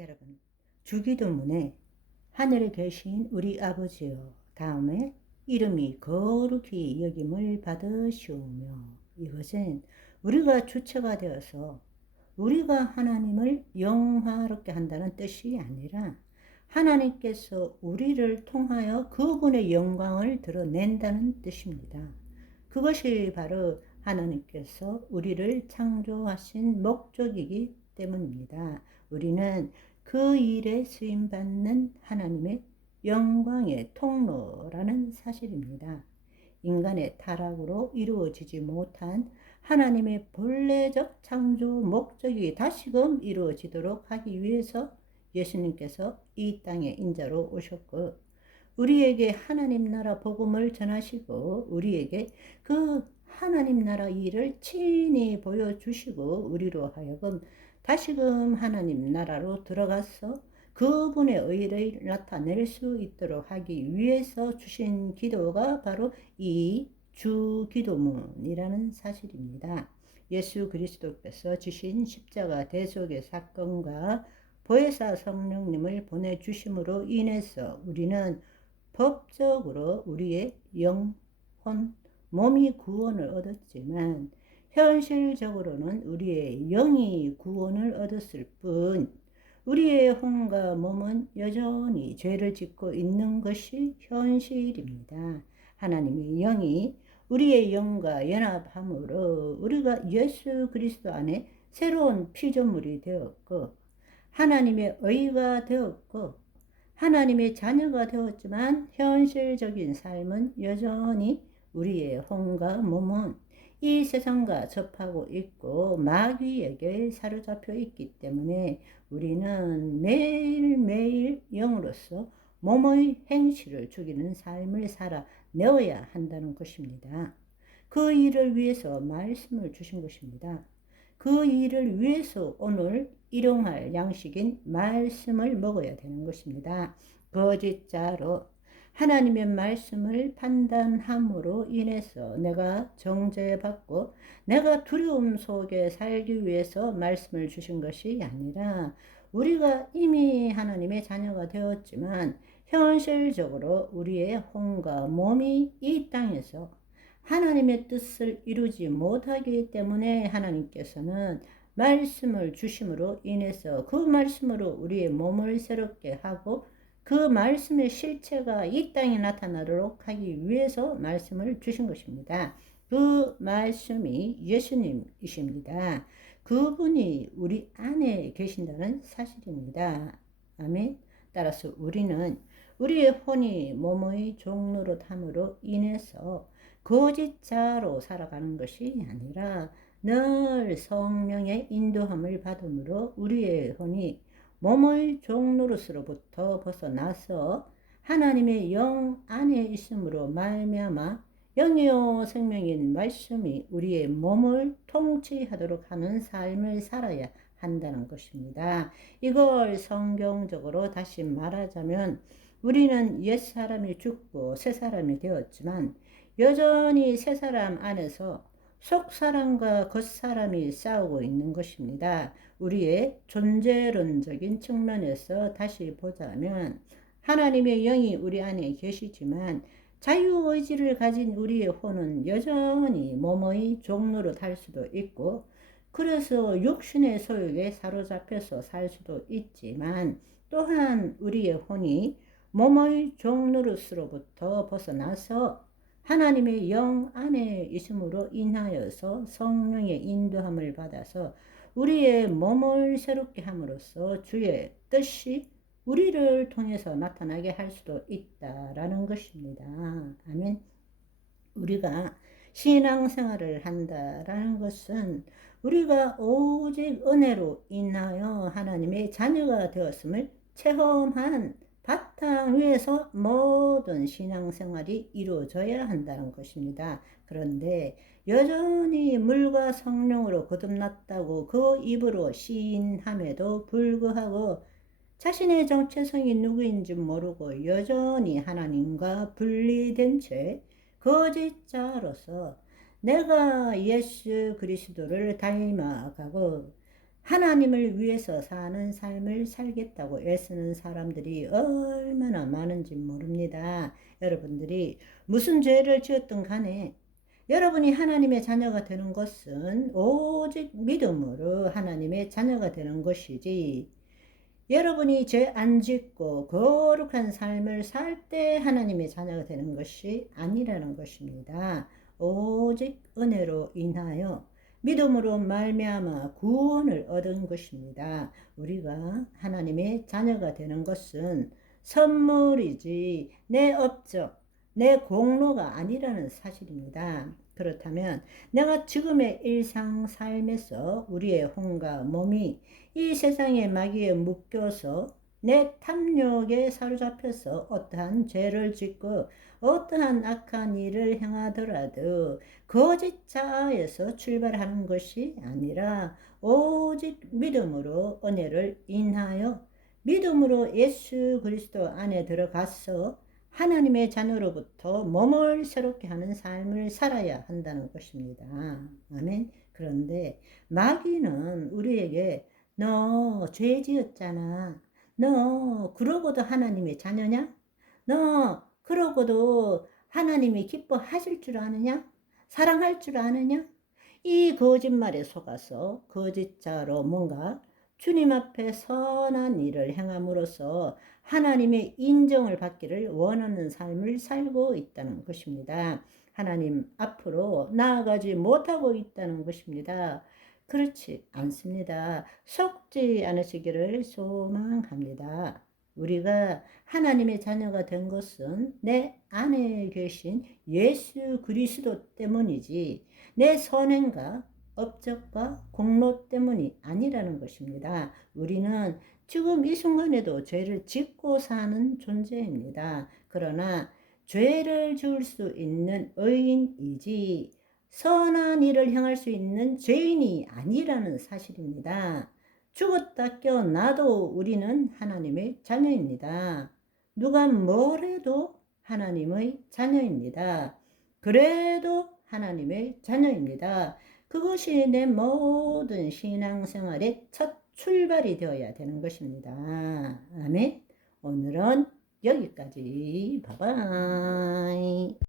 여러분, 주기도문에 하늘에 계신 우리 아버지여 다음에 이름이 거룩히 여김을 받으시오며, 이것은 우리가 주체가 되어서 우리가 하나님을 영화롭게 한다는 뜻이 아니라 하나님께서 우리를 통하여 그분의 영광을 드러낸다는 뜻입니다. 그것이 바로 하나님께서 우리를 창조하신 목적이기 때문입니다. 우리는 그 일에 쓰임받는 하나님의 영광의 통로라는 사실입니다. 인간의 타락으로 이루어지지 못한 하나님의 본래적 창조 목적이 다시금 이루어지도록 하기 위해서 예수님께서 이 땅에 인자로 오셨고, 우리에게 하나님 나라 복음을 전하시고 우리에게 그 하나님 나라 일을 친히 보여주시고 우리로 하여금 다시금 하나님 나라로 들어가서 그분의 의를 나타낼 수 있도록 하기 위해서 주신 기도가 바로 이 주기도문이라는 사실입니다. 예수 그리스도께서 지신 십자가 대속의 사건과 보혜사 성령님을 보내주심으로 인해서 우리는 법적으로 우리의 영혼, 몸이 구원을 얻었지만 현실적으로는 우리의 영이 구원을 얻었을 뿐 우리의 혼과 몸은 여전히 죄를 짓고 있는 것이 현실입니다. 하나님의 영이 우리의 영과 연합함으로 우리가 예수 그리스도 안에 새로운 피조물이 되었고 하나님의 의가 되었고 하나님의 자녀가 되었지만 현실적인 삶은 여전히 우리의 혼과 몸은 이 세상과 접하고 있고 마귀에게 사로잡혀 있기 때문에 우리는 매일매일 영으로서 몸의 행실을 죽이는 삶을 살아내어야 한다는 것입니다. 그 일을 위해서 말씀을 주신 것입니다. 그 일을 위해서 오늘 일용할 양식인 말씀을 먹어야 되는 것입니다. 거짓자로 하나님의 말씀을 판단함으로 인해서 내가 정죄받고 내가 두려움 속에 살기 위해서 말씀을 주신 것이 아니라 우리가 이미 하나님의 자녀가 되었지만 현실적으로 우리의 혼과 몸이 이 땅에서 하나님의 뜻을 이루지 못하기 때문에 하나님께서는 말씀을 주심으로 인해서 그 말씀으로 우리의 몸을 새롭게 하고 그 말씀의 실체가 이 땅에 나타나도록 하기 위해서 말씀을 주신 것입니다. 그 말씀이 예수님이십니다. 그분이 우리 안에 계신다는 사실입니다. 아멘. 따라서 우리는 우리의 혼이 몸의 종로로 탐으로 인해서 거짓자로 살아가는 것이 아니라 늘 성령의 인도함을 받음으로 우리의 혼이 몸의 종노릇으로부터 벗어나서 하나님의 영 안에 있음으로 말미암아 영이요 생명인 말씀이 우리의 몸을 통치하도록 하는 삶을 살아야 한다는 것입니다. 이걸 성경적으로 다시 말하자면 우리는 옛사람이 죽고 새사람이 되었지만 여전히 새사람 안에서 속사람과 겉사람이 싸우고 있는 것입니다. 우리의 존재론적인 측면에서 다시 보자면 하나님의 영이 우리 안에 계시지만 자유의지를 가진 우리의 혼은 여전히 몸의 종로로 달 수도 있고 그래서 육신의 소욕에 사로잡혀서 살 수도 있지만 또한 우리의 혼이 몸의 종노릇으로부터 벗어나서 하나님의 영 안에 있음으로 인하여서 성령의 인도함을 받아서 우리의 몸을 새롭게 함으로써 주의 뜻이 우리를 통해서 나타나게 할 수도 있다라는 것입니다. 아멘. 우리가 신앙생활을 한다라는 것은 우리가 오직 은혜로 인하여 하나님의 자녀가 되었음을 체험한 바탕 위에서 모든 신앙생활이 이루어져야 한다는 것입니다. 그런데 여전히 물과 성령으로 거듭났다고 그 입으로 시인함에도 불구하고 자신의 정체성이 누구인지 모르고 여전히 하나님과 분리된 채 거짓자로서 내가 예수 그리스도를 닮아가고 하나님을 위해서 사는 삶을 살겠다고 애쓰는 사람들이 얼마나 많은지 모릅니다. 여러분들이 무슨 죄를 지었든 간에 여러분이 하나님의 자녀가 되는 것은 오직 믿음으로 하나님의 자녀가 되는 것이지, 여러분이 죄 안 짓고 거룩한 삶을 살 때 하나님의 자녀가 되는 것이 아니라는 것입니다. 오직 은혜로 인하여 믿음으로 말미암아 구원을 얻은 것입니다. 우리가 하나님의 자녀가 되는 것은 선물이지 내 업적, 내 공로가 아니라는 사실입니다. 그렇다면 내가 지금의 일상 삶에서 우리의 혼과 몸이 이 세상의 마귀에 묶여서 내 탐욕에 사로잡혀서 어떠한 죄를 짓고 어떠한 악한 일을 행하더라도 거짓 자아에서 출발하는 것이 아니라 오직 믿음으로 은혜를 인하여 믿음으로 예수 그리스도 안에 들어가서 하나님의 자녀로부터 몸을 새롭게 하는 삶을 살아야 한다는 것입니다. 아멘. 그런데 마귀는 우리에게 너 죄 지었잖아. 너 그러고도 하나님의 자녀냐? 너 그러고도 하나님이 기뻐하실 줄 아느냐? 사랑할 줄 아느냐? 이 거짓말에 속아서 거짓자로 뭔가 주님 앞에 선한 일을 행함으로써 하나님의 인정을 받기를 원하는 삶을 살고 있다는 것입니다. 하나님 앞으로 나아가지 못하고 있다는 것입니다. 그렇지 않습니다. 속지 않으시기를 소망합니다. 우리가 하나님의 자녀가 된 것은 내 안에 계신 예수 그리스도 때문이지 내 선행과 업적과 공로 때문이 아니라는 것입니다. 우리는 지금 이 순간에도 죄를 짓고 사는 존재입니다. 그러나 죄를 지을 수 있는 의인이지 선한 일을 행할 수 있는 죄인이 아니라는 사실입니다. 죽었다 깨어나도 우리는 하나님의 자녀입니다. 누가 뭐래도 하나님의 자녀입니다. 그래도 하나님의 자녀입니다. 그것이 내 모든 신앙생활의 첫 출발이 되어야 되는 것입니다. 아멘. 오늘은 여기까지. 바이바이.